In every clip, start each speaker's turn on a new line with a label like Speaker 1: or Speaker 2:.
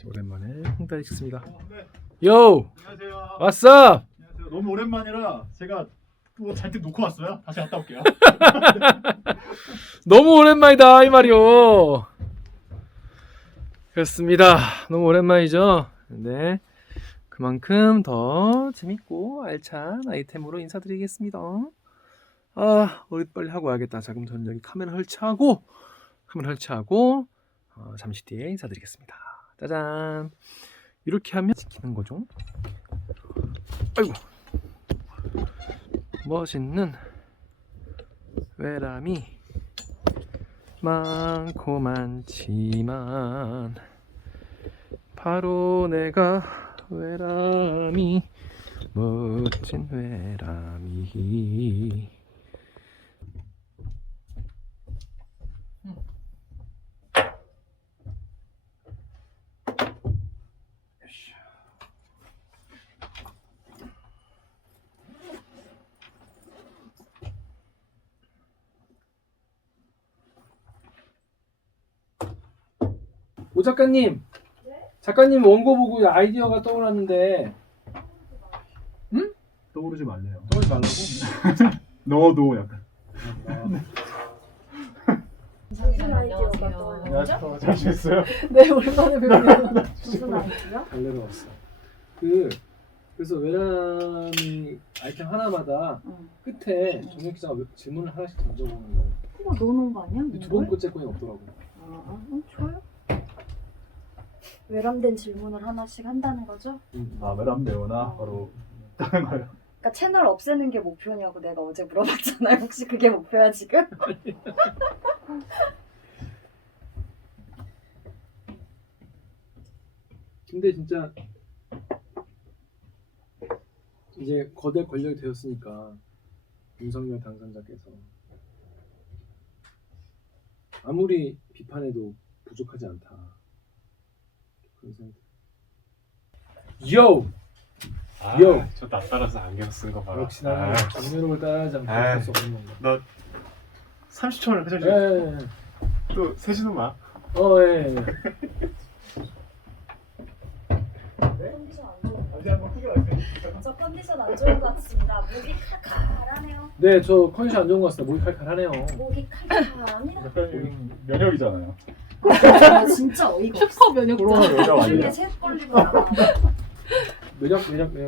Speaker 1: 오랜만에 홍다리 찍습니다.
Speaker 2: 네.
Speaker 1: 요!
Speaker 2: 안녕하세요.
Speaker 1: 왔어!
Speaker 2: 안녕하세요. 너무 오랜만이라 제가 또 잔뜩 놓고 왔어요. 다시 갔다 올게요.
Speaker 1: 너무 오랜만이다 이 말이요. 그렇습니다. 너무 오랜만이죠. 근데 그만큼 더 재밌고 알찬 아이템으로 인사드리겠습니다. 우리 빨리 하고 와야겠다. 자, 그럼 저는 여기 카메라 설치하고 잠시 뒤에 인사드리겠습니다. 짜잔. 이렇게 하면 지키는 거죠. 아이고. 멋있는 외람이 많고 많지만 바로 내가 외람이 멋진 외람이. 오 작가님, 작가님 원고 보고 아이디어가 떠올랐는데, 응?
Speaker 2: 떠오르지 말래요.
Speaker 1: 떠올리지 말라고?
Speaker 2: 너도 약간.
Speaker 3: 무슨 아이디어가 떠올랐죠?
Speaker 2: 안녕하세요. 잘 지냈어요?
Speaker 3: 네, 오랜만에 뵙네요. 무슨 아이디어?
Speaker 1: 달래러 왔어. 그래서 외람이 아이템 하나마다
Speaker 3: 응.
Speaker 1: 끝에 정혁 기자가 질문을 하나씩 던져보는 거.
Speaker 3: 그거 넣어놓은 거 아니야?
Speaker 1: 두 번 꼴째 거는 없더라고.
Speaker 3: 좋아요. 외람된 질문을 하나씩 한다는 거죠?
Speaker 2: 아, 외람 내오나 바로 다른 거요.
Speaker 3: 그러니까 채널 없애는 게 목표냐고 내가 어제 물어봤잖아요. 혹시 그게 목표야 지금?
Speaker 1: 근데 진짜 이제 거대 권력이 되었으니까 윤석열 당선자께서 아무리 비판해도 부족하지 않다. 그런 생각. 요! 요!
Speaker 4: 저 낯따라서 안경 쓴 거 봐라.
Speaker 1: 역시 나는 정면을 따라하지 않고 할 수 없는 건가.
Speaker 2: 너 30초를 해줘야지.
Speaker 1: 예.
Speaker 2: 또 세지는 마.
Speaker 1: 예.
Speaker 3: 컨디션 안 좋은
Speaker 2: 다시 한번 크게 말씀해.
Speaker 3: 저 컨디션 안 좋은 것 같습니다. 목이 칼칼하네요.
Speaker 1: 네, 저 컨디션 안 좋은 것 같습니다. 목이 칼칼하네요.
Speaker 3: 목이 칼칼합니다.
Speaker 2: 약간 면역이잖아요.
Speaker 3: 진짜 어이가 없어.
Speaker 5: 슈퍼 면역자.
Speaker 2: 코로나 면역
Speaker 3: 중에
Speaker 2: 아니야?
Speaker 3: 셋 걸리거나.
Speaker 1: 매력.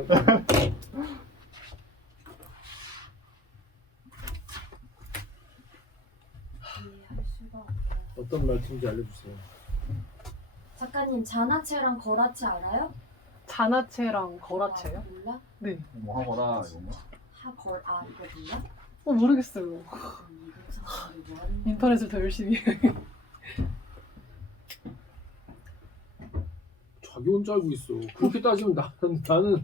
Speaker 3: 이해할 수가 없다.
Speaker 1: 어떤 말씀인지 알려주세요.
Speaker 3: 작가님 잔하체랑 거라체 알아요?
Speaker 5: 잔하체랑 거라체요?
Speaker 3: 몰라?
Speaker 5: 네.
Speaker 2: 뭐 하거라 이런 거.
Speaker 3: 하걸 이거 몰라?
Speaker 5: 모르겠어요.
Speaker 3: 이거 사람들이 뭐 하는 거야?
Speaker 5: 인터넷을 더 열심히 해요.
Speaker 1: 자기 혼자 알고 있어. 그렇게 따지면 나는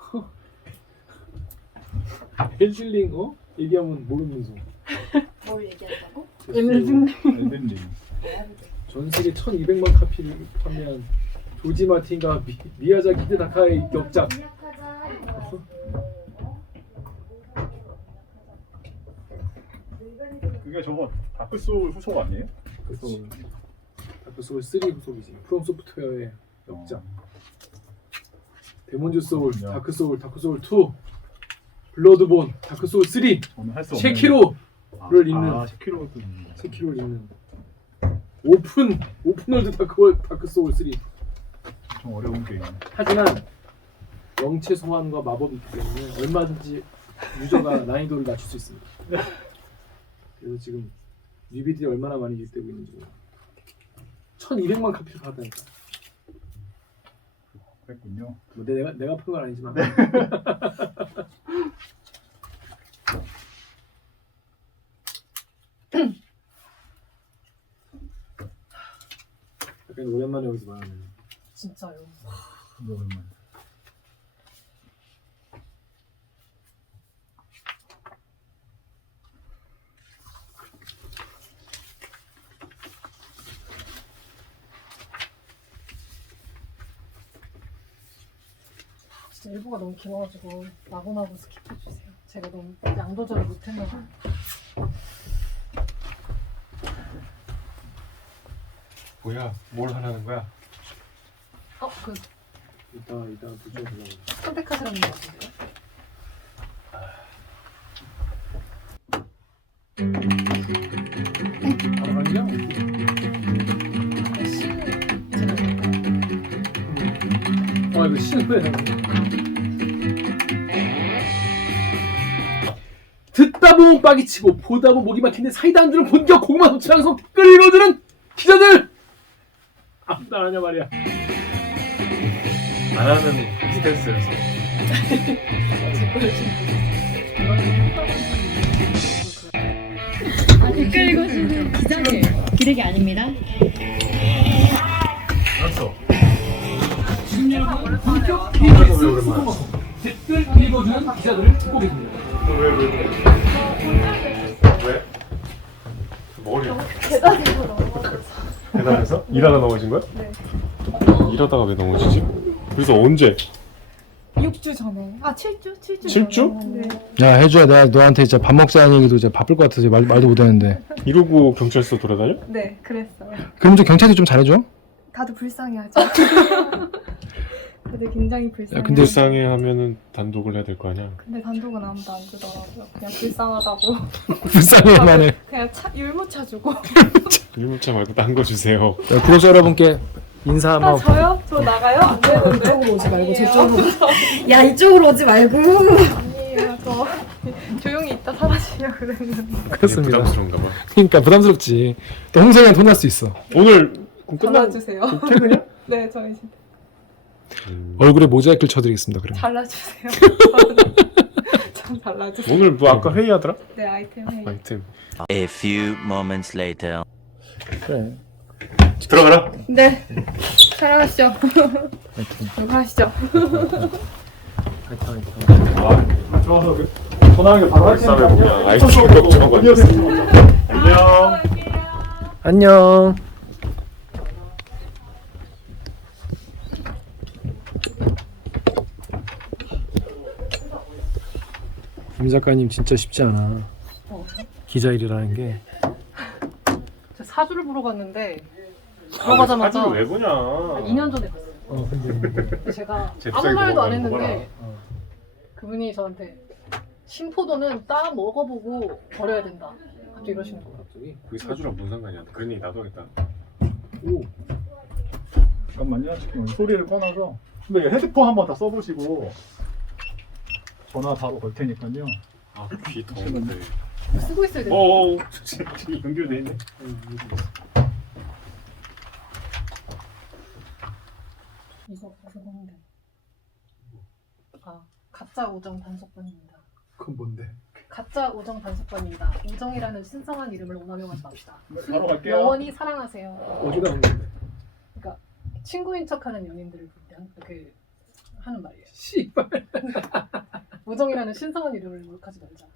Speaker 1: 헬실링 얘기하면 모르면서
Speaker 3: 뭘 얘기한다고?
Speaker 5: 엘든
Speaker 2: 엔딩.
Speaker 1: 전 세계 1200만 카피를 판매한 조지 마틴과 미야자키 히데타카의 격작.
Speaker 2: 그게 저거 다크소울 후속 아니에요?
Speaker 1: 그래서 다크 소울 3 후속이지. 프롬 소프트웨어의 역작. 데몬즈 소울, 다크 소울, 다크 소울 2, 블러드본, 다크 소울 3,
Speaker 2: 오늘 할 수 없는.
Speaker 1: 쉐키로를 잇는
Speaker 2: 쉐키로도 있는.
Speaker 1: 세키로를 잇는 오픈월드 다크 소울 3.
Speaker 2: 좀 어려운 게임.
Speaker 1: 하지만 영체 소환과 마법이 있기 때문에 얼마든지 유저가 난이도를 낮출 수 있습니다. 그래서 지금 뉴비들이 얼마나 많이 유입되고 있는지 몰라. 1200만 카피를 받았다니까.
Speaker 2: 그랬군요.
Speaker 1: 뭐 내가 푼 건 아니지만. 약간 오랜만에 여기서 말하네.
Speaker 5: 진짜요.
Speaker 2: 너무 오랜만에.
Speaker 5: 진짜 일부가 너무 길어가지고 마구마구 스킵해주세요. 제가 너무 양 조절을 못했나 봐요.
Speaker 4: 뭐야? 뭘 하라는 거야?
Speaker 5: 그
Speaker 1: 이따 불좀 불러.
Speaker 5: 선택하시라는 거 같은데요?
Speaker 1: 아니야?
Speaker 5: C는 제가 볼까요?
Speaker 1: 이거 C는 빼야 돼. 듣다 보면 빡이 치고 보다 보면 목이 막히는데 사이다 안 주는 본격 고구마 도치랑성 댓글 읽어주는 기자들 아무도 안 하냐 말이야.
Speaker 4: 안 하는 스탠스여서.
Speaker 6: 댓글 읽어주는 기자들 기레기 아닙니다.
Speaker 4: 알았어.
Speaker 1: 지금 여러분 본격 KBS 수고방송 댓글 읽어주는 기자들을 듣고 계십니다.
Speaker 4: 왜? 머리.
Speaker 3: 계단에서
Speaker 4: 일하다 넘어진 거야?
Speaker 3: 네.
Speaker 4: 일하다가 왜 넘어지지? 그래서 언제?
Speaker 5: 6주 전에 7주? 7주
Speaker 4: 7주?
Speaker 3: 네.
Speaker 7: 야 해줘야 내가 너한테 진짜 밥 먹자는 얘기도 진짜 바쁠 것 같아서 말도 못하는데.
Speaker 4: 이러고 경찰서 돌아다녀?
Speaker 3: 네, 그랬어요.
Speaker 7: 그럼 좀 경찰이 좀 잘해줘.
Speaker 3: 다들 불쌍해하죠. 다들 굉장히 불쌍해.
Speaker 7: 근데
Speaker 4: 불쌍해 하면은 단독을 해야 될 거 아니야?
Speaker 3: 근데 단독은 아무도 안 주더라고요. 그냥 불쌍하다고.
Speaker 7: 불쌍해만 해.
Speaker 3: 그냥 율무차 주고.
Speaker 4: 일무차 말고 딴 거 주세요.
Speaker 7: 구독자 여러분께 인사 한번.
Speaker 3: 저요? 저 나가요? 안 되는데.
Speaker 5: 이쪽으로 오지 말고 저쪽으로.
Speaker 3: 야, 이쪽으로 오지 말고.
Speaker 5: 아니에요. 저
Speaker 3: 조용히 있다 사라지려고 그랬는데.
Speaker 7: 그렇습니다.
Speaker 4: 부담스러운가 봐.
Speaker 7: 그러니까 부담스럽지. 또 홍성이한테 혼날 수 있어.
Speaker 4: 오늘 그럼 끝나고
Speaker 3: 잘라주세요.
Speaker 4: 퇴근이야?
Speaker 3: 네, 저희 진짜
Speaker 7: 얼굴에 모자이크를 쳐드리겠습니다. 그럼.
Speaker 3: 잘라주세요. 좀 잘라주세요.
Speaker 4: 오늘 뭐 아까 회의하더라?
Speaker 3: 네, 아이템 해.
Speaker 4: 아이템.
Speaker 8: A few moments later.
Speaker 7: 그래.
Speaker 4: 들어가라.
Speaker 3: 네. 사랑하시죠. 누구 하시죠?
Speaker 2: 들어가서 전화하는 게 바로 할
Speaker 4: 싸움에
Speaker 2: 테니까.
Speaker 4: 보면 아이템 걱정한 거 아니었어.
Speaker 2: 안녕.
Speaker 7: 안녕. 임 작가님 진짜 쉽지 않아. 기자 일이라는 게.
Speaker 5: 저 사주를 보러 갔는데 들어가자마자
Speaker 4: 사진을 왜 보냐?
Speaker 5: 2년 전에 봤어요. 근데 제가
Speaker 4: 잽싸게
Speaker 5: 아무 말도 안
Speaker 4: 먹어라,
Speaker 5: 했는데 그분이 저한테 신포도는 따 먹어보고 버려야 된다. 갑자기 이러시는 거예요.
Speaker 1: 갑자기
Speaker 4: 그게 사주랑 뭔 상관이야? 그런 얘기 나도 하겠다.
Speaker 1: 오
Speaker 2: 잠깐만요. 지금 소리를 꺼놔서. 근데 헤드폰 한번 다 써보시고 전화 바로 걸 테니까요.
Speaker 4: 아, 귀 더운데.
Speaker 5: 쓰고 있어야 돼요.
Speaker 4: 어어, 지금 연결돼 있네.
Speaker 5: 이거 그건데. 가짜 우정 단속반입니다.
Speaker 1: 그건 뭔데?
Speaker 5: 가짜 우정 단속반입니다. 우정이라는 신성한 이름을 오남용하지 맙시다.
Speaker 2: 바로 갈게요.
Speaker 5: 영원히 사랑하세요.
Speaker 1: 어디가 온 건데?
Speaker 5: 그러니까 친구인 척하는 연인들을 볼 때 그 하는 말이에요.
Speaker 1: 씨발.
Speaker 5: 우정이라는 신성한 이름을 모욕하지 말자.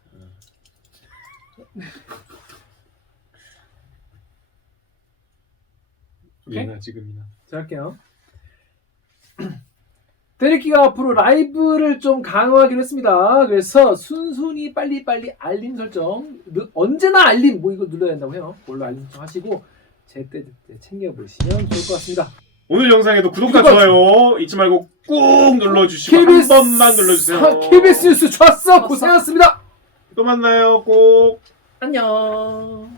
Speaker 4: 얘나 지금이나.
Speaker 1: 자 할게요. 데리키가 앞으로 라이브를 좀 강화하기로 했습니다. 그래서 순순히 빨리빨리 알림 설정, 언제나 알림 뭐 이거 눌러야 된다고 해요. 뭘로 알림 설정 하시고 제때 챙겨보시면 좋을 것 같습니다.
Speaker 4: 오늘 영상에도 구독과 좋아요 잊지 말고 꾹 눌러주시고
Speaker 1: KBS
Speaker 4: 한 번만 눌러주세요.
Speaker 1: KBS 뉴스 좋았어. 고생하셨습니다.
Speaker 4: 또 만나요. 꼭.
Speaker 1: 안녕.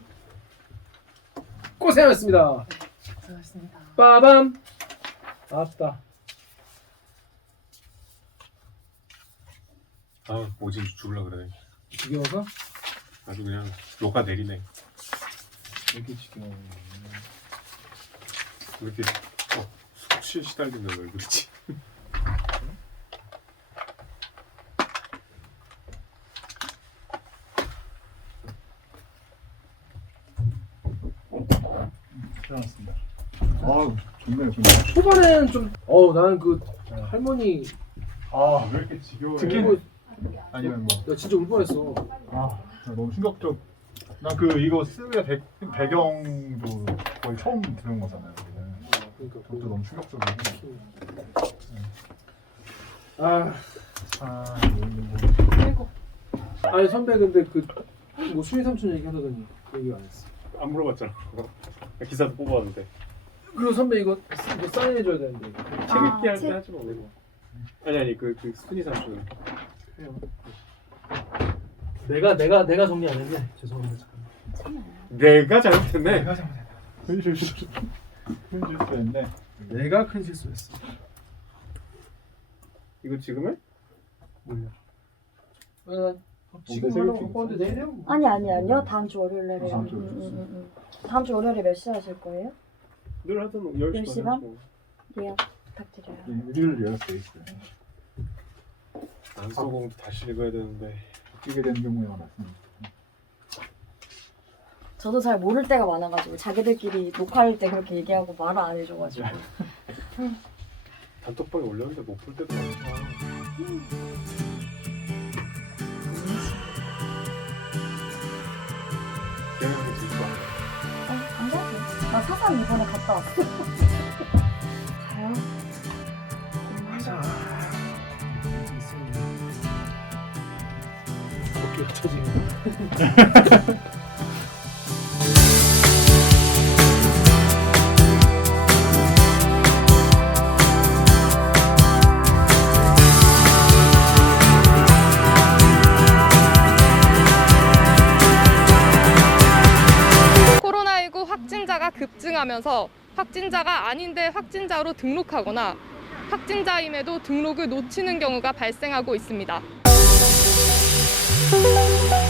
Speaker 1: 고생하셨습니다.
Speaker 5: 고생하셨습니다.
Speaker 1: 빠밤. 아따.
Speaker 4: 아, 뭐지 죽을라 그러네.
Speaker 1: 지겨워서?
Speaker 4: 아주 그냥 녹아 내리네.
Speaker 1: 이렇게 지겨워.
Speaker 4: 왜 이렇게 숙취에 시달리는 얼굴이지?
Speaker 2: 괜찮았습니다. 아, 좋네요. 근데.
Speaker 1: 초반에는 좀 나는 그 할머니
Speaker 2: 아, 왜 이렇게 지겨워요?
Speaker 1: 듣고
Speaker 2: 아니면 뭐.
Speaker 1: 나 진짜 울 뻔했어.
Speaker 2: 아, 너무 충격적. 난 이거 쓰게 배경도 거의 처음 들은 거잖아요.
Speaker 1: 그러니까
Speaker 2: 그것도 너무 충격적이고.
Speaker 1: 아,
Speaker 5: 그리고
Speaker 1: 아니 선배 근데 뭐 수희 삼촌 얘기 하더니 그 얘기 안 했어.
Speaker 4: 안 물어봤잖아. 기사도 뽑아왔는데.
Speaker 1: 그리고 선배 이거 사인해줘야 되는데.
Speaker 4: 재밌게 할 때
Speaker 3: 책-
Speaker 4: 하지 마. 아니 그 순위 삼촌.
Speaker 1: 내가 정리 안 했네. 죄송합니다.
Speaker 4: 내가 잘못했네.
Speaker 1: 내가 잘못했다.
Speaker 2: 큰 실수했네.
Speaker 1: 내가 큰 실수했어.
Speaker 4: 이거 지금 해?
Speaker 1: 몰라. 지금 하려고 꿨는데 내일 해요.
Speaker 3: 아니요. 다음 주 월요일에 해요.
Speaker 2: 다음 주 월요일.
Speaker 3: 다음 주 월요일에 몇 시에 하실 거예요?
Speaker 4: 늘 하던 10시
Speaker 3: 10시 반? 예약 부탁드려요.
Speaker 2: 일요일 예약돼 있어요.
Speaker 4: 안소공도 다시 읽어야 되는데.
Speaker 2: 뛰게 되는 경우가 많습니다.
Speaker 3: 저도 잘 모를 때가 많아가지고 자기들끼리 녹화할 때 그렇게 얘기하고 말을 안 해줘가지고.
Speaker 4: 단톡방에 올렸는데 못 볼 때도 많아. 기억나는 게 진짜
Speaker 3: 안 가도 돼. 나 사산 이번에 갔다 왔어. 가요?
Speaker 1: 하자. 어깨가 처지네.
Speaker 9: 코로나19 확진자가 급증하면서 확진자가 아닌데 확진자로 등록하거나 확진자임에도 등록을 놓치는 경우가 발생하고 있습니다.